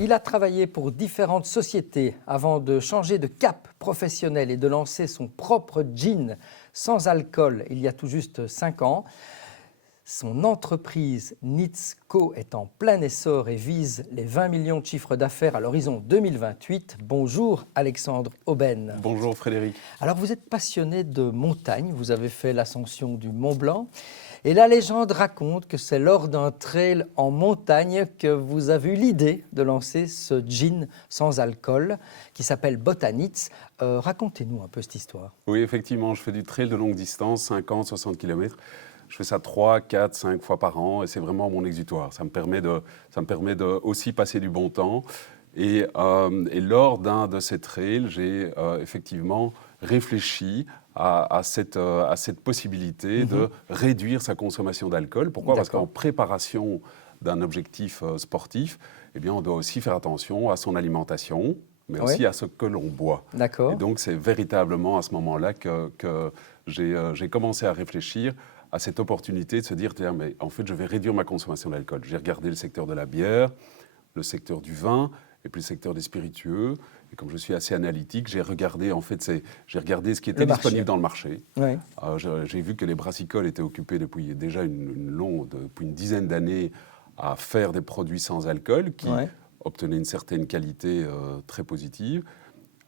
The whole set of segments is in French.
Il a travaillé pour différentes sociétés avant de changer de cap professionnel et de lancer son propre gin sans alcool il y a tout juste 5 ans. Son entreprise Nitz Co est en plein essor et vise les 20 millions de chiffres d'affaires à l'horizon 2028. Bonjour Alexandre Aubaine. Bonjour Frédéric. Alors vous êtes passionné de montagne, vous avez fait l'ascension du Mont Blanc. Et la légende raconte que c'est lors d'un trail en montagne que vous avez eu l'idée de lancer ce gin sans alcool qui s'appelle Botanitz. Racontez-nous un peu cette histoire. Oui, effectivement, je fais du trail de longue distance, 50, 60 km. Je fais ça 3, 4, 5 fois par an et c'est vraiment mon exutoire. Ça me permet de aussi passer du bon temps. Et lors d'un de ces trails, j'ai effectivement réfléchi à cette possibilité de réduire sa consommation d'alcool. Pourquoi ? Parce qu'en préparation d'un objectif sportif, eh bien, on doit aussi faire attention à son alimentation, mais aussi à ce que l'on boit. D'accord. Et donc, c'est véritablement à ce moment-là que j'ai commencé à réfléchir à cette opportunité de se dire, tiens, mais en fait, je vais réduire ma consommation d'alcool. J'ai regardé le secteur de la bière, le secteur du vin, et puis le secteur des spiritueux. Et comme je suis assez analytique, j'ai regardé ce qui était disponible dans le marché. Oui. J'ai vu que les brassicoles étaient occupés depuis déjà depuis une dizaine d'années à faire des produits sans alcool qui obtenaient une certaine qualité très positive.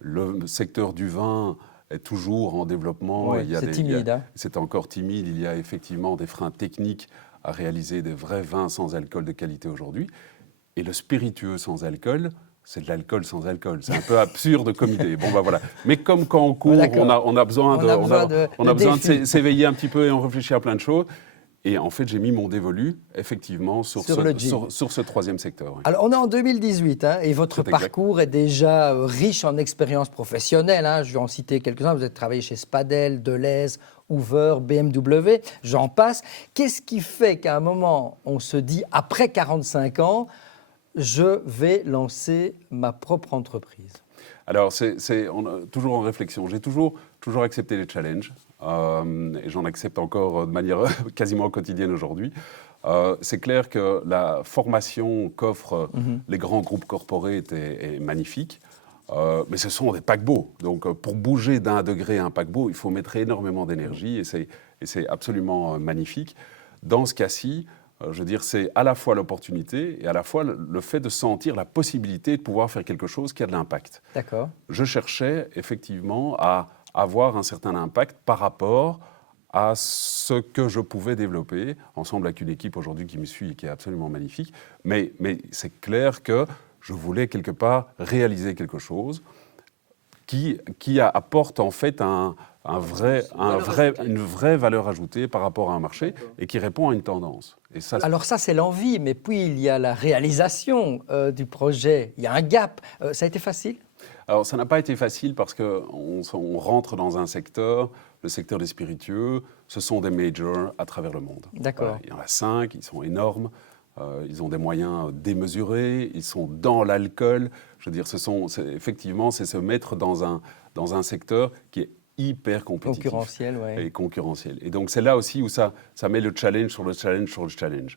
Le secteur du vin est toujours en développement. Oui, c'est timide. C'est encore timide. Il y a effectivement des freins techniques à réaliser des vrais vins sans alcool de qualité aujourd'hui. Et le spiritueux sans alcool, c'est de l'alcool sans alcool. C'est un peu absurde comme idée. Bon, voilà. Mais comme quand on court, on a besoin de s'éveiller un petit peu et on réfléchit à plein de choses. Et en fait, j'ai mis mon dévolu, effectivement, sur ce troisième secteur. Oui. Alors, on est en 2018 et votre parcours est déjà riche en expériences professionnelles. Je vais en citer quelques-uns. Vous avez travaillé chez Spadel, Deleuze, Hoover, BMW, j'en passe. Qu'est-ce qui fait qu'à un moment, on se dit, après 45 ans, je vais lancer ma propre entreprise? Alors, on est toujours en réflexion. J'ai toujours accepté les challenges. Et j'en accepte encore de manière quasiment quotidienne aujourd'hui. C'est clair que la formation qu'offrent les grands groupes corporate est magnifique, mais ce sont des paquebots. Donc pour bouger d'un degré à un paquebot, il faut mettre énormément d'énergie et c'est absolument magnifique. Dans ce cas-ci, je veux dire, c'est à la fois l'opportunité et à la fois le fait de sentir la possibilité de pouvoir faire quelque chose qui a de l'impact. D'accord. Je cherchais effectivement à avoir un certain impact par rapport à ce que je pouvais développer, ensemble avec une équipe aujourd'hui qui me suit et qui est absolument magnifique. Mais c'est clair que je voulais quelque part réaliser quelque chose qui apporte en fait une vraie valeur ajoutée par rapport à un marché et qui répond à une tendance. Et ça, alors ça, c'est l'envie, mais puis il y a la réalisation du projet. Il y a un gap. Ça a été facile ? Alors, ça n'a pas été facile parce qu'on rentre dans un secteur, le secteur des spiritueux, ce sont des majors à travers le monde. D'accord. Voilà, il y en a 5, ils sont énormes, ils ont des moyens démesurés, ils sont dans l'alcool. Je veux dire, effectivement, c'est se mettre dans un secteur qui est hyper compétitif. Concurrentiel, oui. Et concurrentiel. Et donc, c'est là aussi où ça met le challenge sur le challenge sur le challenge.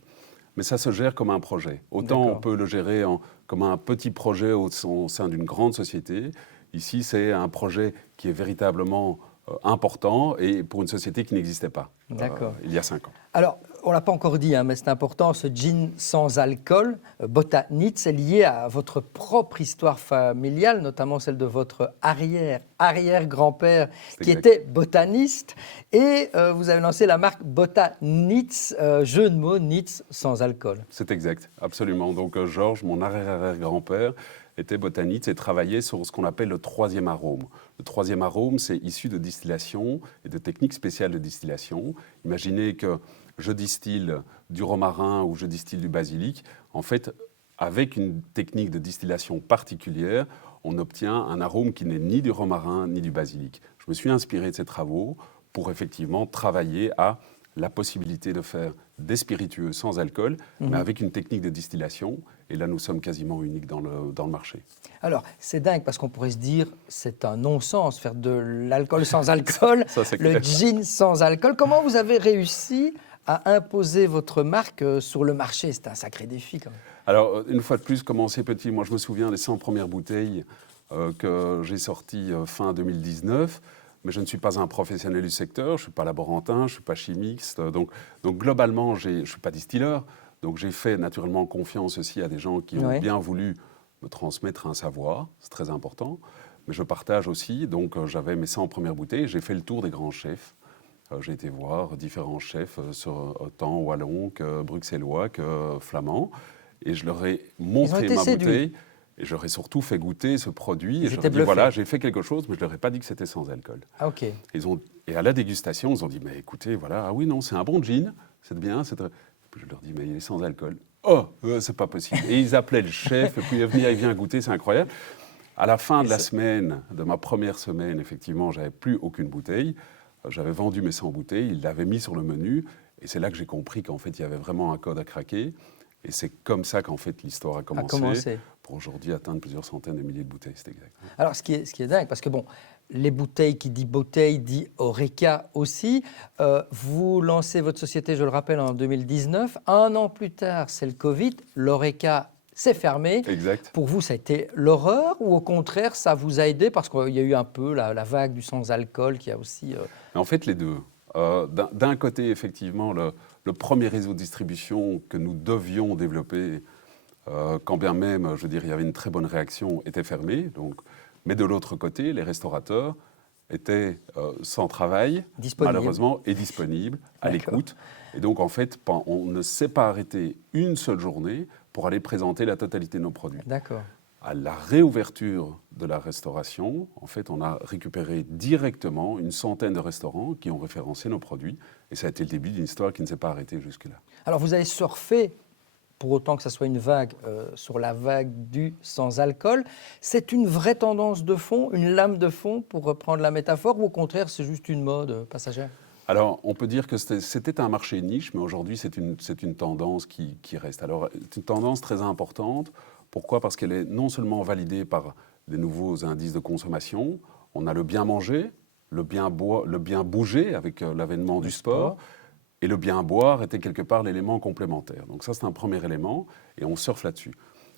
Mais ça se gère comme un projet. Autant on peut le gérer comme un petit projet au sein d'une grande société. Ici, c'est un projet qui est véritablement important et pour une société qui n'existait pas il y a 5 ans. Alors, on ne l'a pas encore dit, mais c'est important, ce gin sans alcool, Botanitz, est lié à votre propre histoire familiale, notamment celle de votre arrière-grand-père qui était botaniste. Et vous avez lancé la marque Botanitz, jeu de mots, Nitz sans alcool. C'est exact, absolument. Donc Georges, mon arrière-grand-père, était botaniste et travaillait sur ce qu'on appelle le troisième arôme. Le troisième arôme, c'est issu de distillation et de techniques spéciales de distillation. Imaginez que je distille du romarin ou je distille du basilic. En fait, avec une technique de distillation particulière, on obtient un arôme qui n'est ni du romarin ni du basilic. Je me suis inspiré de ces travaux pour effectivement travailler à la possibilité de faire des spiritueux sans alcool, mais avec une technique de distillation. Et là, nous sommes quasiment uniques dans le marché. Alors, c'est dingue parce qu'on pourrait se dire c'est un non-sens, faire de l'alcool sans alcool, le gin sans alcool. Comment vous avez réussi à imposer votre marque sur le marché? C'est un sacré défi quand même. Alors, une fois de plus, commencer petit. Moi, je me souviens des 100 premières bouteilles que j'ai sorties fin 2019. Mais je ne suis pas un professionnel du secteur, je ne suis pas laborantin, je ne suis pas chimiste. Donc globalement, je ne suis pas distilleur. Donc j'ai fait naturellement confiance aussi à des gens qui ont bien voulu me transmettre un savoir, c'est très important. Mais je partage aussi, donc j'avais mes 100 premières bouteilles, j'ai fait le tour des grands chefs. J'ai été voir différents chefs, autant wallons que bruxellois que flamands. Et je leur ai montré ma bouteille. Et je leur ai surtout fait goûter ce produit. Et je leur ai dit, voilà, j'ai fait quelque chose, mais je ne leur ai pas dit que c'était sans alcool. Ah, ok. Et à la dégustation, ils ont dit, mais écoutez, voilà, ah oui, non, c'est un bon gin, c'est bien. Puis je leur dis, mais il est sans alcool. Oh, c'est pas possible. Et ils appelaient le chef, et puis il vient goûter, c'est incroyable. À la fin de la semaine, de ma première semaine, effectivement, j'avais plus aucune bouteille. J'avais vendu mes 100 bouteilles, ils l'avaient mis sur le menu. Et c'est là que j'ai compris qu'en fait, il y avait vraiment un code à craquer. Et c'est comme ça qu'en fait l'histoire a commencé. Pour aujourd'hui atteindre plusieurs centaines de milliers de bouteilles, c'est exact. Alors ce qui est dingue, parce que bon, les bouteilles, qui dit bouteille, dit Horeca aussi. Vous lancez votre société, je le rappelle, en 2019. Un an plus tard, c'est le Covid. L'Horeca s'est fermé. Exact. Pour vous, ça a été l'horreur ou au contraire, ça vous a aidé parce qu'il y a eu un peu la vague du sans-alcool qui a aussi... En fait, les deux. D'un côté, effectivement, le premier réseau de distribution que nous devions développer, quand bien même, je veux dire, il y avait une très bonne réaction, était fermé. Donc, mais de l'autre côté, les restaurateurs étaient sans travail, malheureusement, et disponibles, à l'écoute. Et donc, en fait, on ne s'est pas arrêté une seule journée pour aller présenter la totalité de nos produits. D'accord. À la réouverture de la restauration, en fait, on a récupéré directement une centaine de restaurants qui ont référencé nos produits. Et ça a été le début d'une histoire qui ne s'est pas arrêtée jusque-là. Alors, vous avez surfé, pour autant que ça soit une vague, sur la vague du sans-alcool. C'est une vraie tendance de fond, une lame de fond, pour reprendre la métaphore, ou au contraire, c'est juste une mode passagère? Alors, on peut dire que c'était un marché niche, mais aujourd'hui, c'est une tendance qui reste. Alors, c'est une tendance très importante. Pourquoi ? Parce qu'elle est non seulement validée par des nouveaux indices de consommation, on a le bien manger, le bien bouger avec l'avènement du sport, et le bien boire était quelque part l'élément complémentaire. Donc ça, c'est un premier élément, et on surfe là-dessus.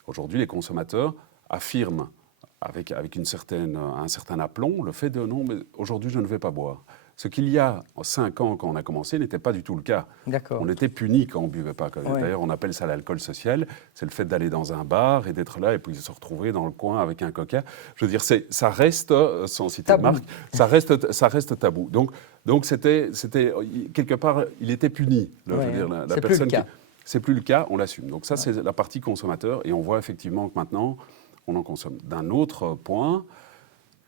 Aujourd'hui, les consommateurs affirment avec un certain aplomb le fait de « non, mais aujourd'hui, je ne vais pas boire ». Ce qu'il y a 5 ans, quand on a commencé, n'était pas du tout le cas. On était punis quand on ne buvait pas. D'ailleurs, on appelle ça l'alcool social. C'est le fait d'aller dans un bar et d'être là et puis de se retrouver dans le coin avec un coca. Je veux dire, ça reste, sans citer de marque, ça reste tabou. Donc c'était quelque part, il était puni. Je veux dire, la personne c'est plus le cas, on l'assume. Donc ça, c'est la partie consommateur. Et on voit effectivement que maintenant, on en consomme. D'un autre point,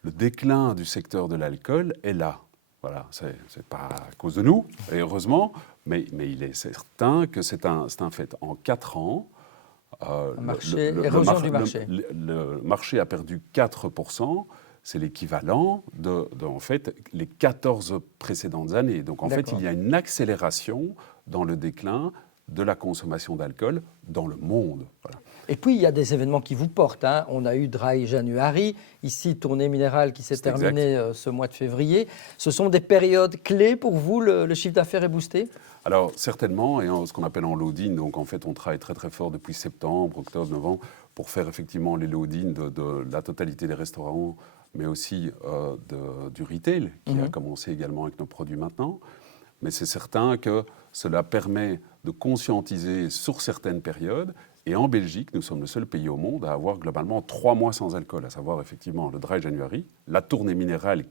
le déclin du secteur de l'alcool est là. Voilà, c'est pas à cause de nous, et heureusement, mais il est certain que c'est un fait. En 4 ans, le marché a perdu 4%, c'est l'équivalent de en fait, les 14 précédentes années. Donc en fait, il y a une accélération dans le déclin de la consommation d'alcool dans le monde. Voilà. Et puis, il y a des événements qui vous portent. On a eu Dry January, ici, tournée minérale qui s'est terminée ce mois de février. Ce sont des périodes clés pour vous, le chiffre d'affaires est boosté ? Alors, certainement, et ce qu'on appelle en load-in, donc en fait, on travaille très très fort depuis septembre, octobre, novembre, pour faire effectivement les load-in de la totalité des restaurants, mais aussi du retail, qui a commencé également avec nos produits maintenant. Mais c'est certain que cela permet de conscientiser sur certaines périodes. Et en Belgique, nous sommes le seul pays au monde à avoir globalement 3 mois sans alcool, à savoir effectivement le Dry January, la tournée minérale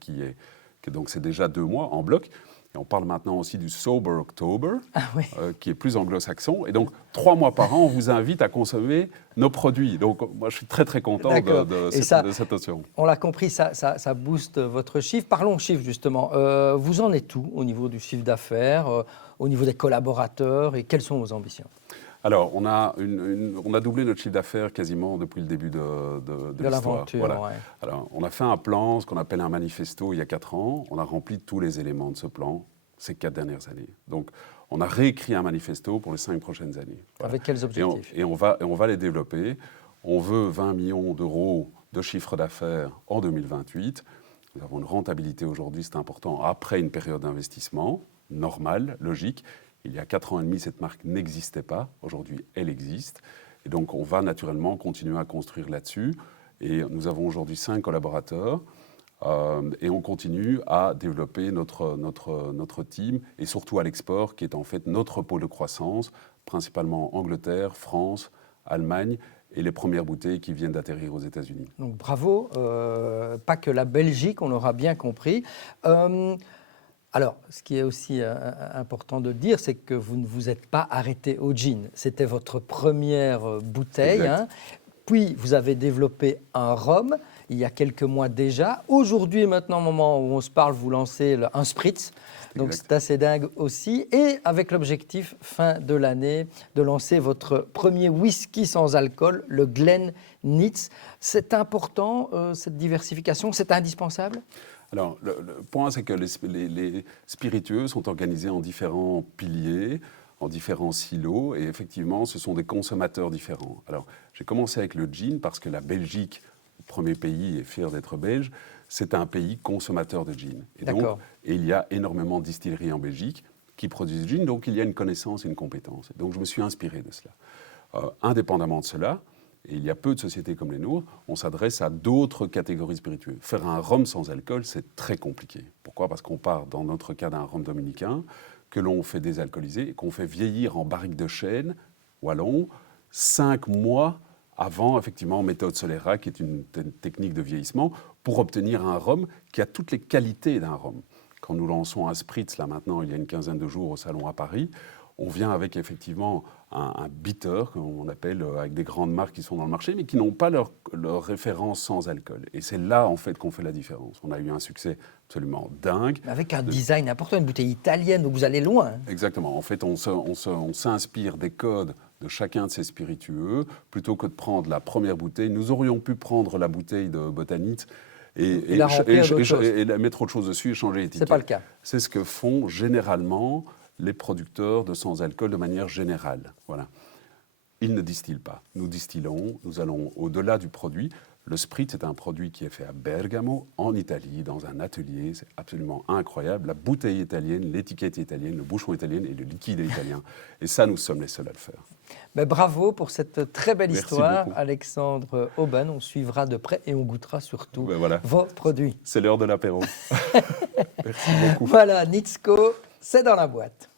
donc c'est déjà 2 mois en bloc. Et on parle maintenant aussi du Sober October, qui est plus anglo-saxon. Et donc, 3 mois par an, on vous invite à consommer nos produits. Donc, moi, je suis très, très content de cette notion. On l'a compris, ça booste votre chiffre. Parlons chiffre, justement. Vous en êtes où au niveau du chiffre d'affaires, au niveau des collaborateurs, et quelles sont vos ambitions ? Alors, on a doublé notre chiffre d'affaires quasiment depuis le début de l'histoire. L'aventure, voilà. Alors, on a fait un plan, ce qu'on appelle un manifesto, il y a 4 ans. On a rempli tous les éléments de ce plan ces 4 dernières années. Donc, on a réécrit un manifesto pour les 5 prochaines années. Voilà. Avec quels objectifs ? Et on va les développer. On veut 20 millions d'euros de chiffre d'affaires en 2028. Nous avons une rentabilité aujourd'hui, c'est important, après une période d'investissement normale, logique. Il y a 4 ans et demi, cette marque n'existait pas. Aujourd'hui, elle existe. Et donc, on va naturellement continuer à construire là-dessus. Et nous avons aujourd'hui 5 collaborateurs. Et on continue à développer notre team, et surtout à l'export, qui est en fait notre pôle de croissance, principalement Angleterre, France, Allemagne, et les premières bouteilles qui viennent d'atterrir aux États-Unis. Donc bravo, pas que la Belgique, on l'aura bien compris. Alors, ce qui est aussi important de dire, c'est que vous ne vous êtes pas arrêté au gin. C'était votre première bouteille, hein. Puis vous avez développé un rhum il y a quelques mois déjà. Aujourd'hui, maintenant, au moment où on se parle, vous lancez un spritz. Donc c'est assez dingue aussi. Et avec l'objectif, fin de l'année, de lancer votre premier whisky sans alcool, le Glenlivet. C'est important, cette diversification, c'est indispensable ? Alors, le point, c'est que les spiritueux sont organisés en différents piliers, en différents silos, et effectivement, ce sont des consommateurs différents. Alors, j'ai commencé avec le gin parce que la Belgique, le premier pays, est fier d'être belge, c'est un pays consommateur de gin. Et il y a énormément de distilleries en Belgique qui produisent du gin, donc il y a une connaissance et une compétence. Donc, je me suis inspiré de cela. Indépendamment de cela, et il y a peu de sociétés comme les nôtres, on s'adresse à d'autres catégories spiritueuses. Faire un rhum sans alcool, c'est très compliqué. Pourquoi ? Parce qu'on part, dans notre cas, d'un rhum dominicain, que l'on fait désalcooliser et qu'on fait vieillir en barrique de chêne wallon 5 mois avant, effectivement, méthode Solera, qui est une technique de vieillissement, pour obtenir un rhum qui a toutes les qualités d'un rhum. Quand nous lançons un spritz, là maintenant, il y a une quinzaine de jours au salon à Paris, on vient avec effectivement un bitter, comme on appelle, avec des grandes marques qui sont dans le marché, mais qui n'ont pas leur référence sans alcool. Et c'est là, en fait, qu'on fait la différence. On a eu un succès absolument dingue. Avec un design important, une bouteille italienne, donc vous allez loin. Hein. Exactement. En fait, on s'inspire des codes de chacun de ces spiritueux. Plutôt que de prendre la première bouteille, nous aurions pu prendre la bouteille de Botanite et mettre autre chose dessus et changer l'étiquette. C'est pas le cas. C'est ce que font généralement les producteurs de sans-alcool de manière générale. Voilà. Ils ne distillent pas. Nous distillons, nous allons au-delà du produit. Le spritz, c'est un produit qui est fait à Bergamo, en Italie, dans un atelier. C'est absolument incroyable. La bouteille est italienne, l'étiquette est italienne, le bouchon est italien et le liquide est italien. Et ça, nous sommes les seuls à le faire. Mais bravo pour cette très belle histoire, beaucoup. Alexandre Aubin. On suivra de près et on goûtera surtout voilà. vos produits. C'est l'heure de l'apéro. Merci beaucoup. Voilà, Nitsko, c'est dans la boîte.